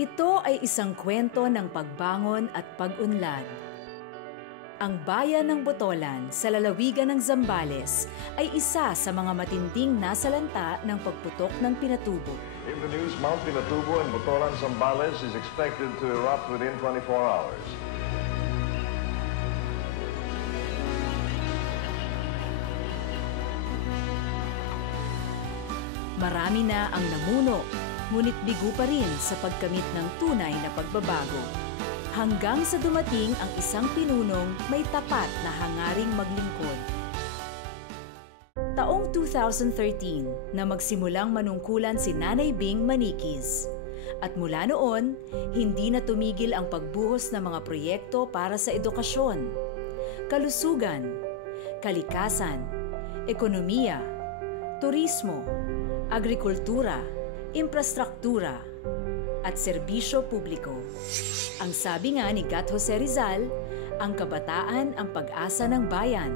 Ito ay isang kwento ng pagbangon at pag-unlad. Ang bayan ng Botolan sa lalawigan ng Zambales ay isa sa mga matinding nasalanta ng pagputok ng Pinatubo. In the news, Mount Pinatubo in Botolan, Zambales is expected to erupt within 24 hours. Marami na ang namuno, ngunit bigo pa rin sa pagkamit ng tunay na pagbabago. Hanggang sa dumating ang isang pinunong may tapat na hangaring maglingkod. Taong 2013 na magsimulang manungkulan si Nanay Bing Maniquis. At mula noon, hindi na tumigil ang pagbuhos ng mga proyekto para sa edukasyon, kalusugan, kalikasan, ekonomiya, turismo, agrikultura, infrastruktura, at serbisyo publiko. Ang sabi nga ni Gat Jose Rizal, ang kabataan ang pag-asa ng bayan.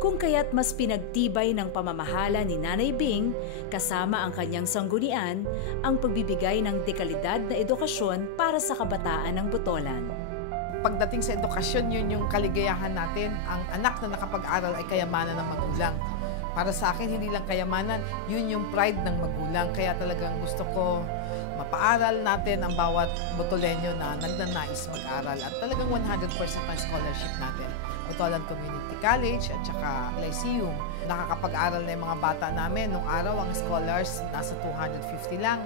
Kung kaya't mas pinagtibay ng pamamahala ni Nanay Bing kasama ang kanyang sanggunian ang pagbibigay ng dekalidad na edukasyon para sa kabataan ng Botolan. Pagdating sa edukasyon, yun yung kaligayahan natin. Ang anak na nakapag-aral ay kayamanan ng magulang. Para sa akin, hindi lang kayamanan, yun yung pride ng magulang. Kaya talagang gusto ko mapaaral natin ang bawat Botolenyo na nagnanais mag-aral. At talagang 100% ang scholarship natin. Botolan Community College at saka Lyceum. Nakakapag-aral na yung mga bata namin. Nung araw, ang scholars nasa 250 lang.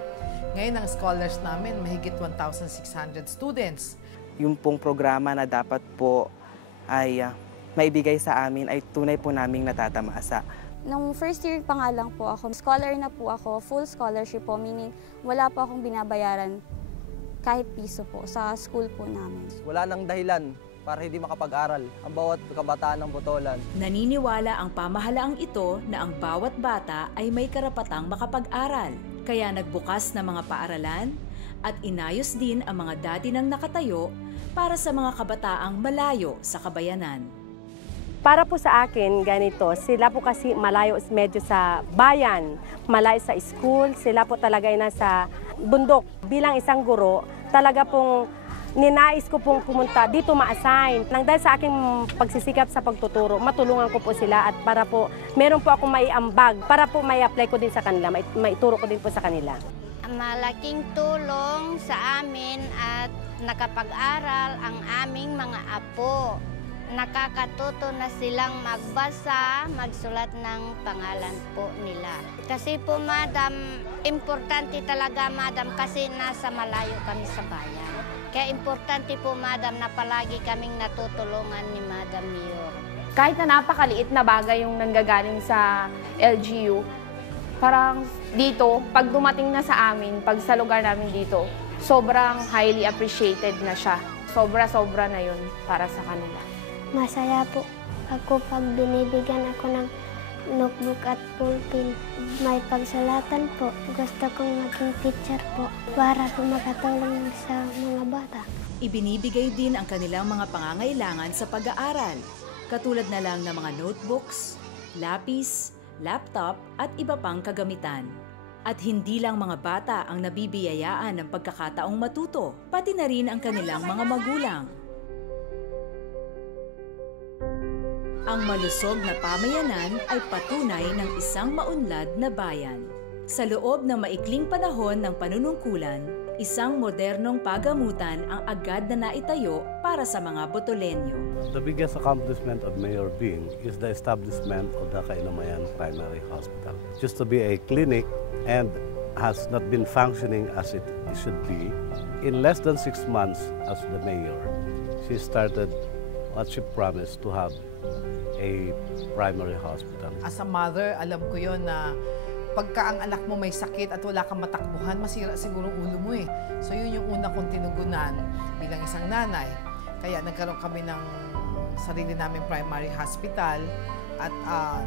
Ngayon, ang scholars namin, mahigit 1,600 students. Yung pong programa na dapat po ay maibigay sa amin ay tunay po naming natatamasa. Nung first year pa nga lang po ako, scholar na po ako, full scholarship po, meaning wala po akong binabayaran kahit piso po sa school po namin. Wala nang dahilan para hindi makapag-aral ang bawat kabataan ng Botolan. Naniniwala ang pamahalaang ito na ang bawat bata ay may karapatang makapag-aral. Kaya nagbukas ng mga paaralan at inayos din ang mga dati nang nakatayo para sa mga kabataang malayo sa kabayanan. Para po sa akin, ganito, sila po kasi malayo medyo sa bayan, malayo sa school, sila po talaga ay nasa bundok. Bilang isang guro, talaga pong ninais ko pong pumunta dito ma-assign. Nang dahil sa aking pagsisikap sa pagtuturo, matulungan ko po sila at para po, meron po akong maiambag, para po mai-apply ko din sa kanila, maituro ko din po sa kanila. Malaking tulong sa amin at nakapag-aral ang aming mga apo. Nakakatuto na silang magbasa, magsulat ng pangalan po nila. Kasi po, madam, importante talaga, madam, kasi nasa malayo kami sa bayan. Kaya importante po, madam, na palagi kaming natutulungan ni Madam Mayor. Kahit na napakaliit na bagay yung nanggagaling sa LGU, parang dito, pag dumating na sa amin, pag sa lugar namin dito, sobrang highly appreciated na siya. Sobra-sobra na yun para sa kanila. Masaya po ako pag binibigyan ako ng notebook at ballpen. May pagsulatan po. Gusto kong maging teacher po para po makatulong sa mga bata. Ibinibigay din ang kanilang mga pangangailangan sa pag-aaral, katulad na lang ng mga notebooks, lapis, laptop at iba pang kagamitan. At hindi lang mga bata ang nabibiyayaan ng pagkakataong matuto, pati na rin ang kanilang mga magulang. Ang malusog na pamayanan ay patunay ng isang maunlad na bayan. Sa loob ng maikling panahon ng panunungkulan, isang modernong pagamutan ang agad na naitayo para sa mga Botolenyo. The biggest accomplishment of Mayor Bing is the establishment of the Kainamayan Primary Hospital. Just to be a clinic and has not been functioning as it should be. In less than 6 months as the mayor, she started what she promised to have a primary hospital. As a mother, alam ko yon na pagka ang anak mo may sakit at wala kang matakbuhan, masira siguro ulo mo eh. So yun yung una kong tinugunan bilang isang nanay. Kaya nagkaroon kami ng sarili naming primary hospital at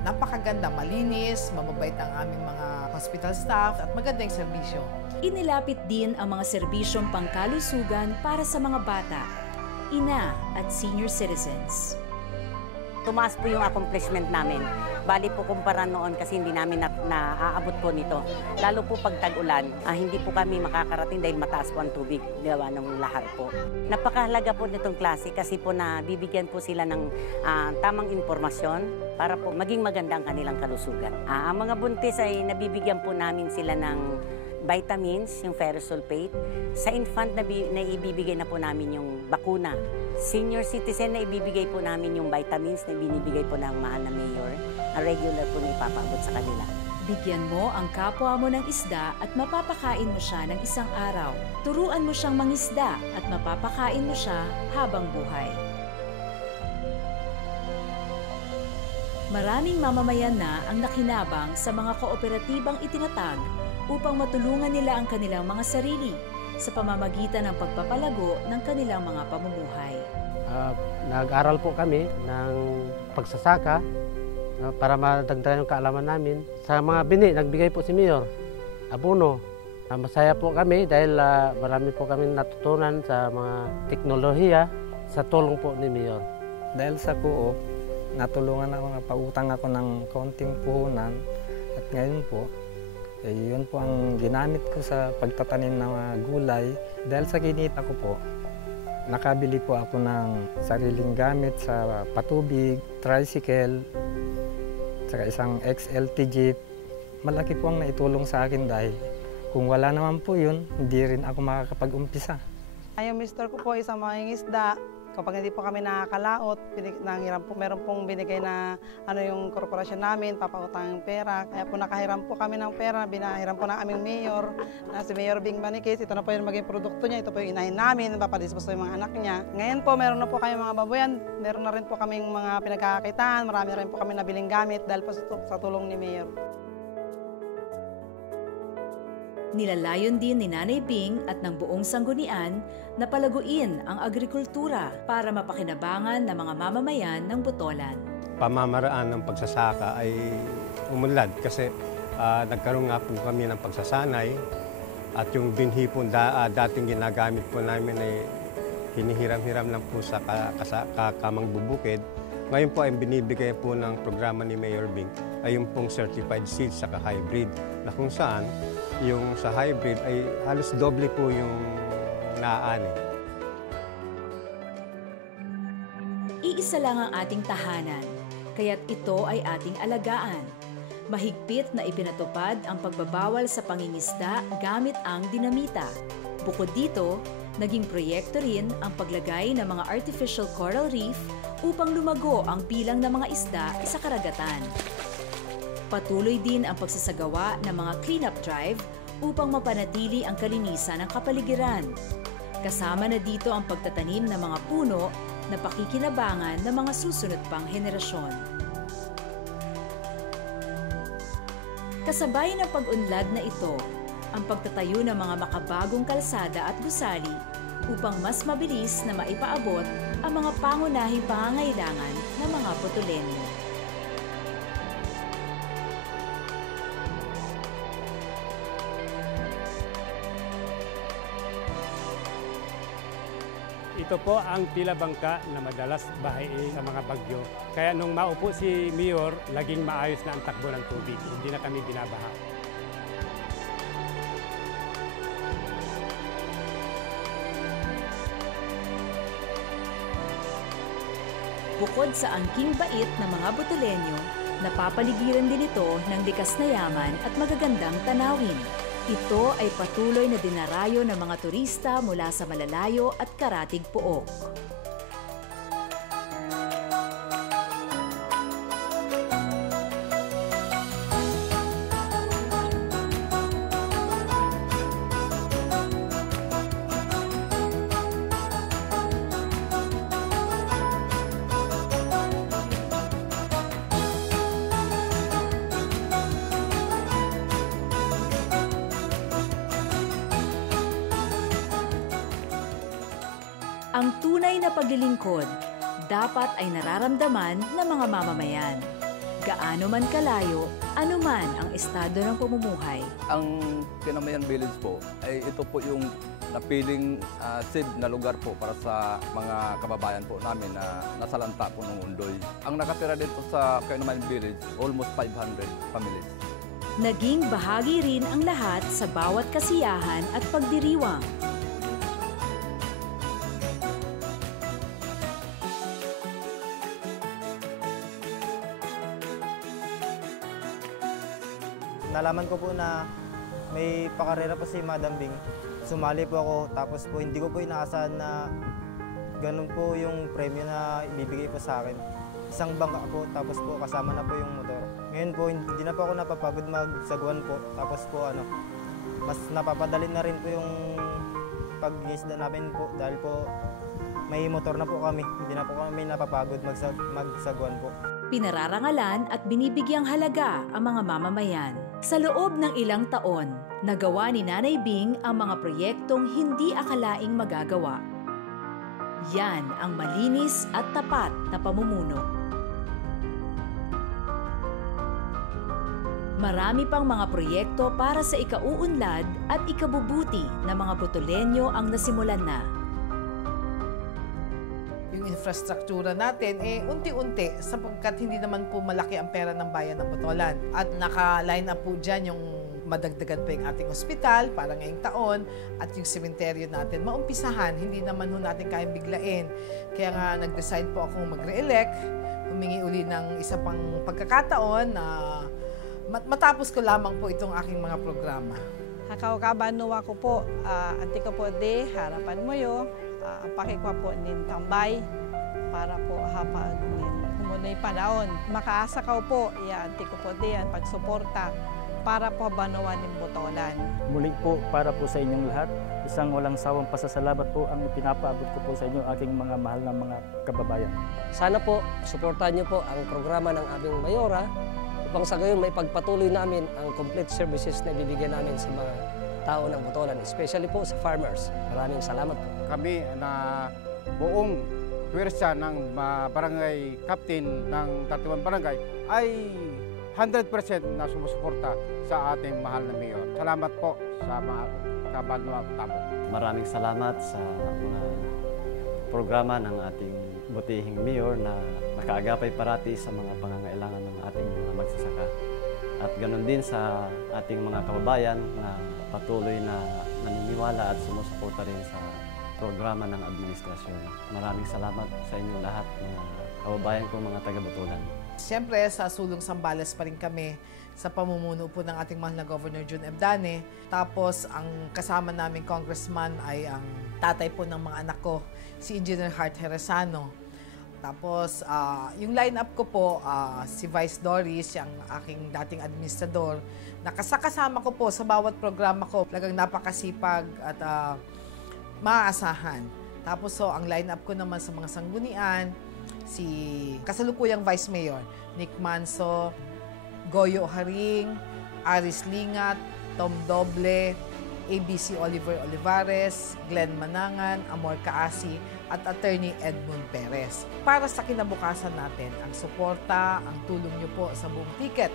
napakaganda, malinis, mababait ang aming mga hospital staff at maganda yung serbisyo. Inilapit din ang mga serbisyong pangkalusugan para sa mga bata, ina at senior citizens. tumaas po yung accomplishment namin. Bali po kumpara noon kasi hindi namin naaabot po nito. Lalo po pag tag-ulan, hindi po kami makakarating dahil mataas po ang tubig, gawa ng lahar po. Napakahalaga po nitong klase kasi po nabibigyan po sila ng tamang informasyon para po maging maganda ang kanilang kalusugan. Ang mga buntis ay nabibigyan po namin sila ng vitamins, yung ferrous sulfate. Sa infant na ibibigay na po namin yung bakuna. Senior citizen na ibibigay po namin yung vitamins na binibigay po ng mahal na mayor. Regular po na ipapaabot sa kanila. Bigyan mo ang kapwa mo ng isda at mapapakain mo siya ng isang araw. Turuan mo siyang mangisda at mapapakain mo siya habang buhay. Maraming mamamayan na ang nakinabang sa mga kooperatibang itinatag upang matulungan nila ang kanilang mga sarili sa pamamagitan ng pagpapalago ng kanilang mga pamumuhay. Nag-aral po kami ng pagsasaka para madagdagan yung kaalaman namin. Sa mga bini, nagbigay po si Mayor, abono. Masaya po kami dahil marami po kami natutunan sa mga teknolohiya sa tulong po ni Mayor. Dahil sa co-op, natulungan ako, napautang ako ng kaunting puhunan at ngayon po, yun po ang ginamit ko sa pagtatanim ng mga gulay. Dahil sa kinita ko po, nakabili po ako ng sariling gamit sa patubig, tricycle, saka isang XLT jeep. Malaki po ang naitulong sa akin dahil kung wala naman po yun, hindi rin ako makakapag-umpisa. Yung mister ko po isang mangingisda. Kapag hindi po kami nakakalaot, meron pong binigay na yung korporasyon namin, papautang ng pera. Kaya po nakahiram po kami ng pera, binahiram po ng aming mayor, na si Mayor Bing Manikis. Ito na po yung maging produkto niya, ito po yung inahin namin, papadispose po yung mga anak niya. Ngayon po, meron na po kami mga babuyan, meron na rin po kaming mga pinagkakakitaan, marami rin po kami nabiling gamit dahil po sa tulong ni Mayor. Nilalayon din ni Nanay Bing at ng buong sanggunian na palaguin ang agrikultura para mapakinabangan ng mga mamamayan ng Botolan. Pamamaraan ng pagsasaka ay umunlad kasi nagkaroon nga po kami ng pagsasanay at yung binhi po dating ginagamit po namin ay hinihiram-hiram lang po sa kakamang bubukid. Ngayon po ay binibigay po ng programa ni Mayor Bing ay yung pong certified seeds sa hybrid na kung saan yung sa hybrid ay halos doble po yung naaani. Iisa lang ang ating tahanan, kaya't ito ay ating alagaan. Mahigpit na ipinatupad ang pagbabawal sa pangingisda gamit ang dinamita. Bukod dito, naging proyekto rin ang paglagay ng mga artificial coral reef upang lumago ang bilang ng mga isda sa karagatan. Patuloy din ang pagsasagawa ng mga cleanup drive upang mapanatili ang kalinisan ng kapaligiran. Kasama na dito ang pagtatanim ng mga puno na pakikinabangan ng mga susunod pang henerasyon. Kasabay ng pag-unlad na ito, ang pagtatayo ng mga makabagong kalsada at gusali upang mas mabilis na maipaabot ang mga pangunahing pangangailangan ng mga Botolenyo. Ito po ang tila bangka na madalas bahayin sa mga bagyo. Kaya nung maupo si Mayor, laging maayos na ang takbo ng tubig. Hindi na kami binabaha. Bukod sa angking bait ng mga Botolenyo, napapaligiran din ito ng likas na yaman at magagandang tanawin. Ito ay patuloy na dinarayo ng mga turista mula sa malalayo at karatig pook. Ang tunay na paglilingkod dapat ay nararamdaman ng mga mamamayan. Gaano man kalayo, anuman ang estado ng pamumuhay. Ang Kinamayan Village po ay ito po yung napiling safe na lugar po para sa mga kababayan po namin na nasalanta po ng Undoy. Ang nakatira dito sa Kainamayan Village, almost 500 families. Naging bahagi rin ang lahat sa bawat kasiyahan at pagdiriwang. Nalaman ko po na may pakarera po si Madam Bing. Sumali po ako, tapos po hindi ko po inaasahan na ganun po yung premyo na ibibigay po sa akin. Isang bangka po, tapos po kasama na po yung motor. Ngayon po, hindi na po ako napapagod magsaguan po. Tapos po mas napapadali na rin po yung pag-isda namin po dahil po may motor na po kami. Hindi na po kami napapagod magsaguan po. Pinararangalan at binibigyang halaga ang mga mamamayan. Sa loob ng ilang taon, nagawa ni Nanay Bing ang mga proyektong hindi akalaing magagawa. Yan ang malinis at tapat na pamumuno. Marami pang mga proyekto para sa ikauunlad at ikabubuti ng mga Botolenyo ang nasimulan na. Yung infrastruktura natin, unti-unti sapagkat hindi naman po malaki ang pera ng bayan ng Botolan. At naka-line up po dyan yung madagdagan pa yung ating ospital para ngayong taon at yung sementeryo natin maumpisahan. Hindi naman ho natin kayang biglain. Kaya nga nag-decide po akong mag-re-elect, humingi uli ng isa pang pagkakataon na matapos ko lamang po itong aking mga programa. Hakaukabanuwa ko po, anti ko po de, harapan mo yo, pakikwa po nin tambay para po hapag nin humunay panahon. Makaasa ka po, anti ko po de yan, pagsuporta para po banuwan ng Botolan. Muli po para po sa inyong lahat, isang walang sawang pasasalamat po ang ipinapaabot ko po sa inyo aking mga mahal na mga kababayan. Sana po, suportahan niyo po ang programa ng aming mayora upang sa gayon may pagpatuloy namin ang complete services na ibibigay namin sa mga tao ng Botolan, especially po sa farmers. Maraming salamat po. Kami na buong pwersa ng barangay captain ng 31 barangay ay 100% na sumusuporta sa ating mahal na mayor. Salamat po sa mga kabanwa tabo. Maraming salamat sa mga programa ng ating butihing mayor na nakaagapay parati sa mga pangangailangan ng ating mga magsasaka. At ganoon din sa ating mga kababayan na patuloy na naniniwala at sumusuporta rin sa programa ng administrasyon. Maraming salamat sa inyong lahat, mga kababayan kong mga taga-Botolan. Siyempre, sa Sulong Zambales pa rin kami sa pamumuno po ng ating mahal na Governor Jun Ebdane. Tapos, ang kasama naming congressman ay ang tatay po ng mga anak ko, si Engineer Hart Heresano. Tapos, yung line-up ko po, si Vice Doris, yung aking dating administrador, nakasama ko po sa bawat programa ko. Talagang napakasipag at maaasahan. Tapos, ang line-up ko naman sa mga sanggunian, si kasalukuyang Vice Mayor, Nick Manso, Goyo Haring, Aris Lingat, Tom Doble, ABC Oliver Olivares, Glenn Manangan, Amor Kaasi, at Attorney Edmund Perez. Para sa kinabukasan natin, ang suporta, ang tulong niyo po sa buong ticket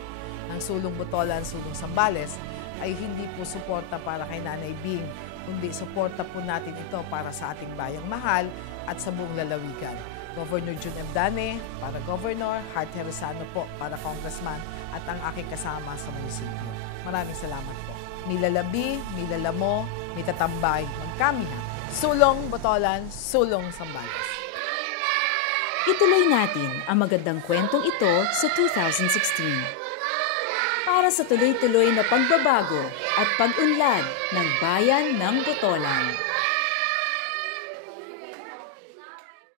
ng Sulong Botolan, Sulong Zambales, ay hindi po suporta para kay Nanay Bing, kundi suporta po natin ito para sa ating bayang mahal at sa buong lalawigan. Governor Jun Ebdane para Governor, Hart Heresano po para Congressman at ang aking kasama sa munisipyo. Maraming salamat po. Milalabi, milalamo, mitatambay, magkamihan. Sulong Botolan, Sulong Zambales. Ituloy natin ang magandang kwentong ito sa 2016. Para sa tuloy-tuloy na pagbabago at pag-unlad ng bayan ng Botolan.